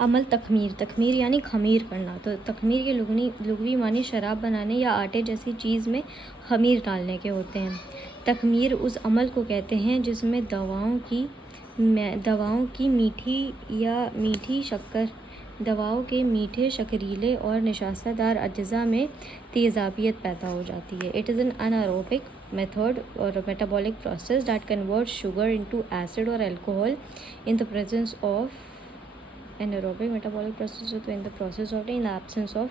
अमल तख़मीर, तख़मीर यानी ख़मीर करना। तो तख़मीर के लुग़वी मानी शराब बनाने या आटे जैसी चीज़ में ख़मीर डालने के होते हैं। तख़मीर उस अमल को कहते हैं जिसमें दवाओं की दवाओं के मीठे, शक्करीले और नशास्तदार अज्जा में तेज़ाबियत पैदा हो जाती है। It is an anaerobic method और metabolic process that convert sugar into acid और alcohol in the presence of anaerobic metabolic process in the process of in the absence of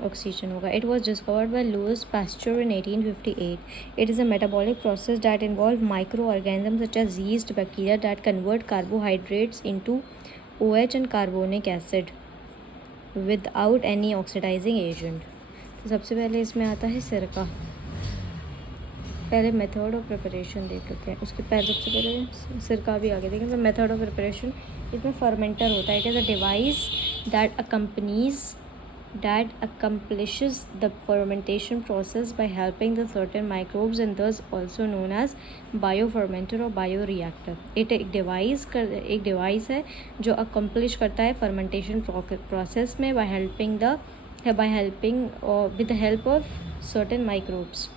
oxygen होगा. It was discovered by Louis Pasteur in 1858. It is a metabolic process that involves microorganisms such as yeast, bacteria that convert carbohydrates into OH and carbonic acid without any oxidizing agent. तो सबसे पहले इसमें आता है सिरका. पहले method of preparation देख लेते हैं. उसके पहले सबसे पहले सिरका भी आगे देखें. तो मेथड ऑफ प्रिपरेशन, इसमें फर्मेंटर होता है. It is a device that accomplishes the fermentation process by helping the certain microbes and thus also known as biofermenter और bioreactor. एक डिवाइस है जो accomplish करता है fermentation process में by helping with the help of certain microbes.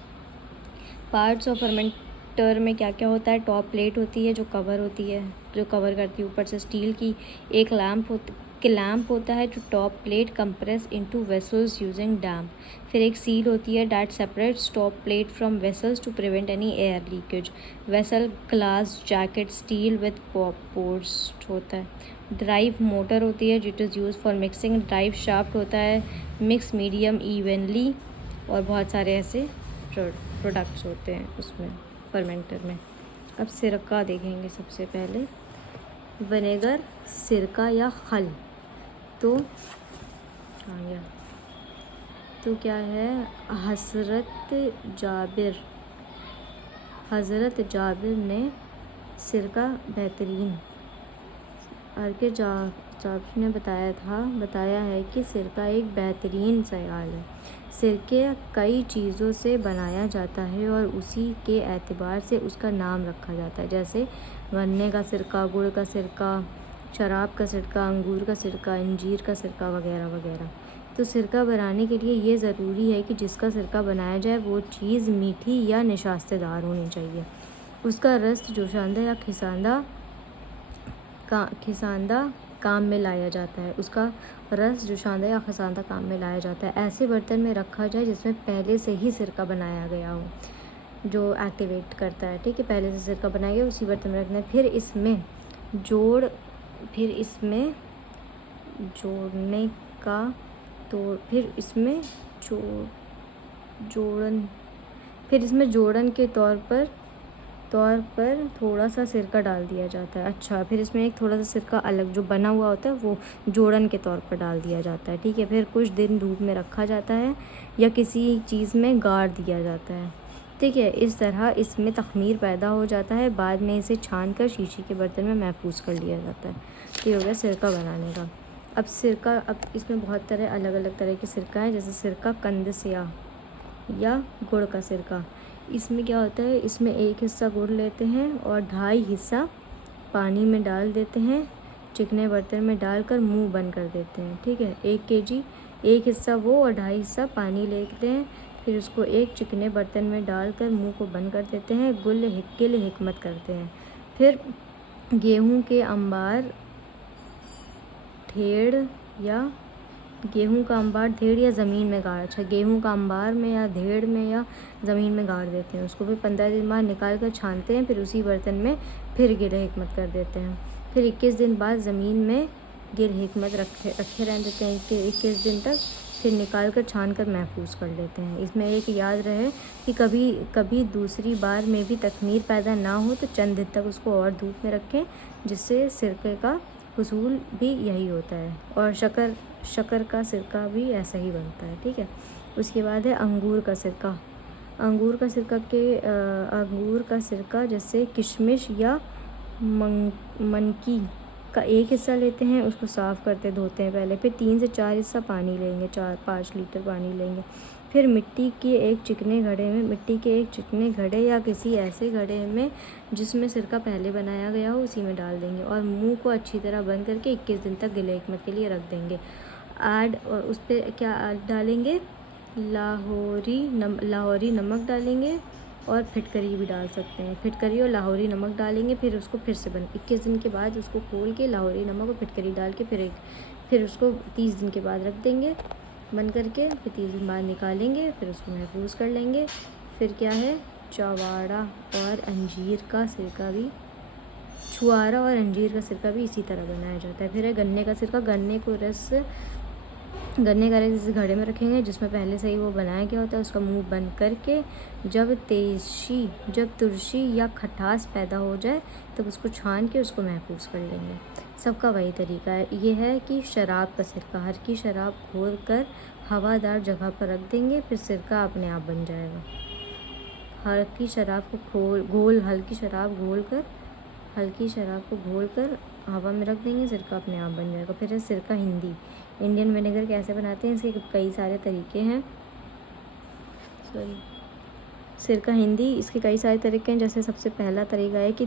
Parts of fermenter में क्या क्या होता है. टॉप प्लेट होती है जो कवर करती है ऊपर से स्टील की. एक लैम्प होता है जो top plate compress into vessels using damp. फिर एक सील होती है that separates top plate from vessels to prevent any air leakage. Vessel glass jacket steel with pores होता है. ड्राइव मोटर होती है it is use for mixing. Drive shaft होता है मिक्स मीडियम इवनली. और बहुत सारे ऐसे प्रोडक्ट्स होते हैं उसमें फर्मेंटर में. अब सिरका देखेंगे. सबसे पहले विनेगर, सिरका या खल. तो क्या है. हज़रत जाबिर ने सिरका बेहतरीन जाबिर ने बताया है कि सिरका एक बेहतरीन सयाल है. सिरके कई चीज़ों से बनाया जाता है और उसी के एतबार से उसका नाम रखा जाता है. जैसे गन्ने का सिरका, गुड़ का सिरका, शराब का सिरका, अंगूर का सिरका, अंजीर का सिरका वगैरह वगैरह. तो सिरका बनाने के लिए ये ज़रूरी है कि जिसका सिरका बनाया जाए वो चीज़ मीठी या नशास्तदार होनी चाहिए. उसका रस जोशांदा या खिसांदा काम में लाया जाता है. ऐसे बर्तन में रखा जाए जिसमें पहले से ही सिरका बनाया गया हो जो एक्टिवेट करता है. ठीक है, पहले से सिरका बनाया गया उसी बर्तन में रखना है. फिर इसमें जोड़न के तौर पर थोड़ा सा सिरका डाल दिया जाता है. अच्छा, फिर इसमें एक थोड़ा सा सिरका अलग जो बना हुआ होता है वो जोड़न के तौर पर डाल दिया जाता है. ठीक है, फिर कुछ दिन धूप में रखा जाता है या किसी चीज़ में गाड़ दिया जाता है. ठीक है, इस तरह इसमें तख़मीर पैदा हो जाता है. बाद में इसे छान कर शीशी के बर्तन में महफूज कर लिया जाता है. ये हो गया सिरका बनाने का. अब इसमें बहुत अलग अलग तरह के सिरका हैं. जैसे सिरका कंद स्याह या गुड़ का सिरका. इसमें क्या होता है, इसमें एक हिस्सा गुड़ लेते हैं और 2.5 हिस्सा पानी में डाल देते हैं. चिकने बर्तन में डालकर मुंह बंद कर देते हैं. ठीक है, 1 kg एक हिस्सा वो और 2.5 हिस्सा पानी लेते हैं. फिर उसको एक चिकने बर्तन में डालकर मुंह को बंद कर देते हैं. गिल हिकमत करते हैं. फिर गेहूं का अंबार धेड़ या ज़मीन में गाड़. अच्छा, गेहूं का अंबार में या धेड़ में या ज़मीन में गाड़ देते हैं. उसको फिर 15 दिन बाद निकाल कर छानते हैं. फिर उसी बर्तन में फिर गिल हिकमत कर देते हैं. फिर 21 दिन बाद ज़मीन में गिल हिकमत रखे रहने देते हैं 21 दिन तक. फिर निकाल कर छान कर महफूज कर लेते हैं. इसमें एक याद रहे कि कभी दूसरी बार में भी तख़मीर पैदा ना हो तो चंद दिन तक उसको और धूप में रखें, जिससे सिरके का हुसूल भी यही होता है. और शक्कर का सिरका भी ऐसा ही बनता है. ठीक है, उसके बाद है अंगूर का सिरका. अंगूर का सिरका जैसे किशमिश या मनकी का एक हिस्सा लेते हैं. उसको साफ़ करते धोते हैं पहले. फिर 3 से 4 हिस्सा पानी लेंगे. 4-5 लीटर पानी लेंगे. फिर मिट्टी के एक चिकने घड़े या किसी ऐसे घड़े में जिसमें सिरका पहले बनाया गया हो उसी में डाल देंगे और मुंह को अच्छी तरह बंद करके 21 दिन तक गिले हिकमत के लिए रख देंगे। और उस पर क्या डालेंगे, लाहौरी नमक डालेंगे और फिटकरी भी डाल सकते हैं। फिटकरी और लाहौरी नमक डालेंगे, फिर उसको फिर से 21 दिन के बाद उसको खोल के लाहौरी नमक और फिटकरी डाल के फिर उसको 30 दिन के बाद रख देंगे बंद करके। फिर 30 दिन बाद निकालेंगे, फिर उसको महफूज कर लेंगे। फिर क्या है, छुआरा और अंजीर का सिरका भी इसी तरह बनाया जाता है। फिर है गन्ने का सिरका। गन्ने का रस इस घड़े में रखेंगे जिसमें पहले से ही वो बनाया गया होता है। उसका मुंह बंद करके जब तुरशी या खटास पैदा हो जाए तब उसको छान के उसको महफूज कर लेंगे। सबका वही तरीका है। ये है कि शराब का सिरका, हल्की शराब घोल कर हवादार जगह पर रख देंगे, फिर सिरका अपने आप बन जाएगा। हल्की शराब को घोल कर हवा में रख देंगे, सिरका अपने आप बन जाएगा। फिर है सिरका हिंदी। इंडियन विनेगर कैसे बनाते हैं, इसके कई सारे तरीके हैं। सिरका हिंदी, इसके कई सारे तरीके हैं। जैसे सबसे पहला तरीका है कि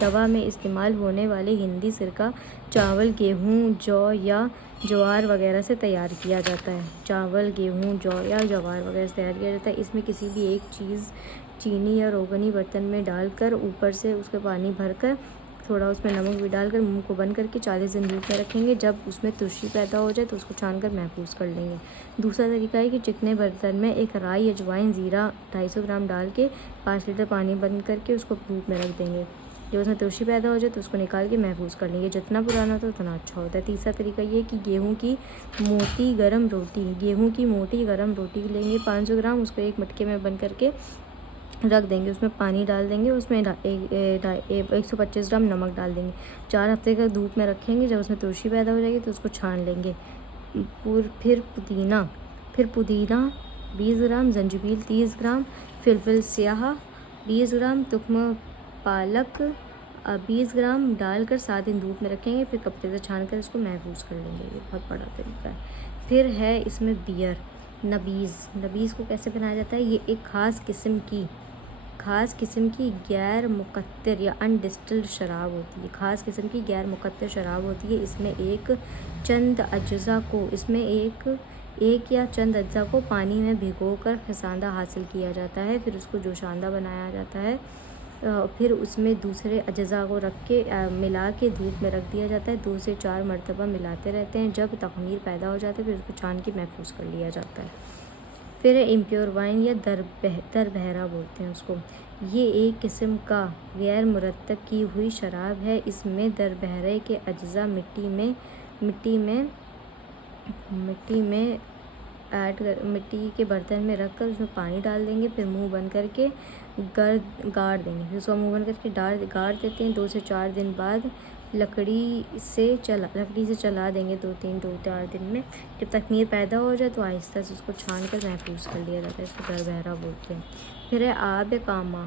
दवा में इस्तेमाल होने वाले हिंदी सिरका चावल, गेहूँ, जौ या ज्वार वगैरह से तैयार किया जाता है। इसमें किसी भी एक चीज़ चीनी या रोगनी बर्तन में डालकर ऊपर से उसका पानी भरकर थोड़ा उसमें नमक भी डालकर मुंह को बंद करके 40 दिन धूप में रखेंगे। जब उसमें तुलसी पैदा हो जाए तो उसको छानकर महफूज कर लेंगे। दूसरा तरीका है कि चिकने बर्तन में एक राई, अजवाइन, ज़ीरा 250 ग्राम डाल के 5 लीटर पानी बंद करके उसको धूप में रख देंगे। जब उसमें तुलसी पैदा हो जाए तो उसको निकाल के महफूज कर लेंगे। जितना पुराना होता है उतना अच्छा होता है। तीसरा तरीका ये कि गेहूँ की मोटी गर्म रोटी लेंगे 500 ग्राम, उसको एक मटके में बंद करके रख देंगे। उसमें पानी डाल देंगे, उसमें 125 ग्राम नमक डाल देंगे। 4 हफ्ते तक धूप में रखेंगे। जब उसमें तुलसी पैदा हो जाएगी तो उसको छान लेंगे। फिर पुदीना 20 ग्राम, जंजीबील 30 ग्राम, फिलफिल स्याह 20 ग्राम, तुख्म पालक 20 ग्राम डालकर 7 दिन धूप में रखेंगे। फिर कपड़े से छान कर इसको महफूज कर लेंगे। ये बहुत बड़ा तरीका है। फिर है इसमें बियर, नबीज़ को कैसे बनाया जाता है। ये एक ख़ास किस्म की गैर मुकत्तर या अनडिस्टिल्ड शराब होती है। इसमें एक या चंद अज्जा को पानी में भिगोकर फसांदा हासिल किया जाता है। फिर उसको जोशांदा बनाया जाता है। फिर उसमें दूसरे अज्जा को रख के मिला के धूप में रख दिया जाता है। 2 से 4 मरतबा मिलाते रहते हैं। जब तख़मीर पैदा हो जाती है फिर उसको छान के महफूज कर लिया जाता है। फिर इम्प्योर वाइन या दरबहरा बोलते हैं उसको। ये एक किस्म का गैर मुरतब की हुई शराब है। इसमें दरबहरे के अज्जा मिट्टी के बर्तन में रखकर उसमें पानी डाल देंगे। फिर मुंह बंद करके गाड़ देंगे। फिर उसका मुंह बंद करके गाड़ देते हैं। 2 से 4 दिन बाद लकड़ी से चला देंगे 2-4 दिन में। जब तख़मीर पैदा हो जाए तो आहिस्ता से उसको छान कर महफूज कर लिया जाता है। इसको दरबहरा बोलते हैं। फिर है आब कामा,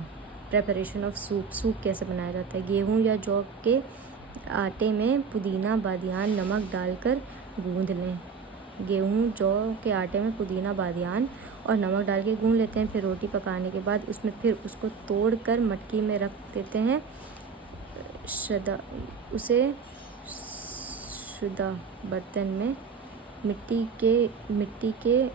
प्रेपरेशन ऑफ सूप कैसे बनाया जाता है। गेहूँ या जौ के आटे में पुदीना, बादियान, नमक डालकर गूँध लें। गेहूँ जौ के आटे में पुदीना, बादियान और नमक डाल के गूँध लेते हैं। फिर रोटी पकाने के बाद उसमें फिर उसको तोड़ कर मटकी में रख देते हैं। शुदा बर्तन में मिट्टी के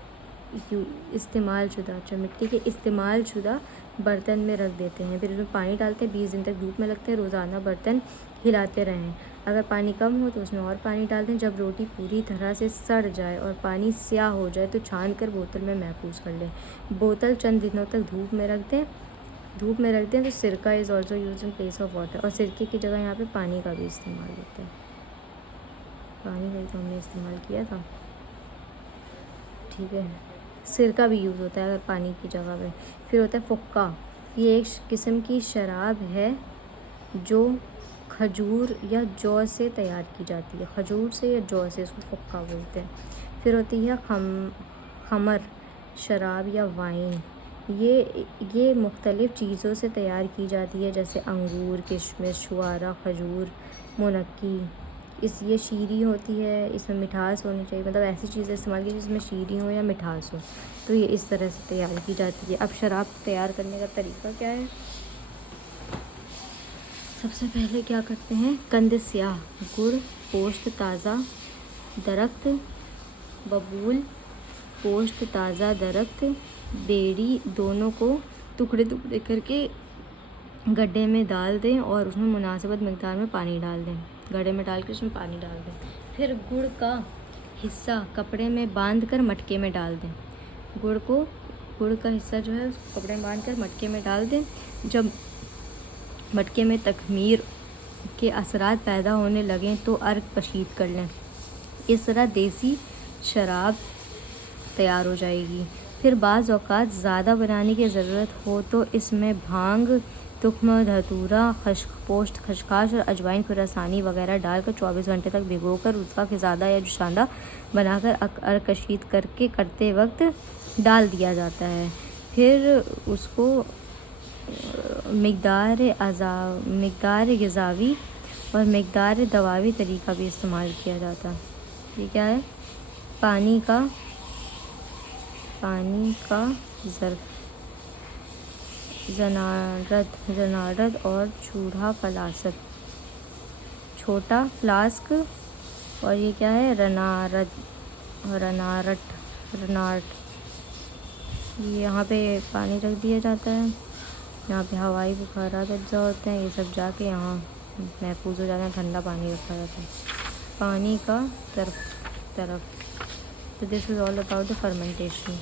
इस्तेमाल शुदा बर्तन में रख देते हैं। फिर उसमें पानी डालते हैं। 20 दिन तक धूप में लगते हैं। रोज़ाना बर्तन हिलाते रहें। अगर पानी कम हो तो उसमें और पानी डाल दें। जब रोटी पूरी तरह से सड़ जाए और पानी स्याह हो जाए तो छान कर बोतल में महफूज कर लें। बोतल चंद दिनों तक धूप में रख दें तो सिरका is also use in place of water. और सिरके की जगह यहाँ पे पानी का भी इस्तेमाल होता है। पानी का तो हमने इस्तेमाल किया था, ठीक है। सिरका भी यूज़ होता है अगर पानी की जगह पे। फिर होता है फ़ुक्का। ये एक किस्म की शराब है जो खजूर या जौ से तैयार की जाती है। खजूर से या जौ से इसको फ़ुक्का बोलते हैं। फिर होती है खमर शराब या वाइन। ये मुख्तलिफ़ चीज़ों से तैयार की जाती है जैसे अंगूर, किशमिश, छुआरा, खजूर, मुनक्की, ये शीरी होती है, इसमें मिठास होनी चाहिए, मतलब ऐसी चीज़ें इस्तेमाल की जिसमें शीरी हो या मिठास हो। तो ये इस तरह से तैयार की जाती है। अब शराब तैयार करने का तरीका क्या है? सबसे पहले क्या करते हैं, कंद स्याह, गुड़, पोस्त ताज़ा, दरख्त, बबूल, पोस्त ताज़ा, दरख्त, बेड़ी, दोनों को टुकड़े टुकड़े करके गड्ढे में डाल दें और उसमें मुनासिबत मिक़दार में पानी डाल दें। गड्ढे में डाल के उसमें पानी डाल दें। फिर गुड़ का हिस्सा कपड़े में बांध कर मटके में डाल दें। गुड़ का हिस्सा जो है उसको कपड़े में बांध कर मटके में डाल दें। जब मटके में तख़मीर के असरात पैदा होने लगें तो अर्क कशीद कर लें। इस तरह देसी शराब तैयार हो जाएगी। फिर बाज़ औक़ात ज़्यादा बनाने की ज़रूरत हो तो इसमें भांग, तुख्म धतूरा, पोस्त खसखस और अजवाइन खुरासानी वगैरह डालकर 24 घंटे तक भिगोकर उसका खिज़ादा या जुशांदा बनाकर अर्क कशीद करते वक्त डाल दिया जाता है। फिर उसको मिक़दार ग़िज़ावी और मिक़दार दवावी तरीका भी इस्तेमाल किया जाता है। ये क्या है? पानी का ज़र्फ़, जनारद और चूल्हा फलासत, छोटा फ्लास्क, और ये क्या है? रनारट। ये यहाँ पे पानी रख दिया जाता है, यहाँ पे हवाई बुखारात अज्जा होते हैं, ये सब जाके यहाँ महफूज हो जाते हैं, ठंडा पानी रखा जाता है। पानी का तरफ। तो this is all about the fermentation.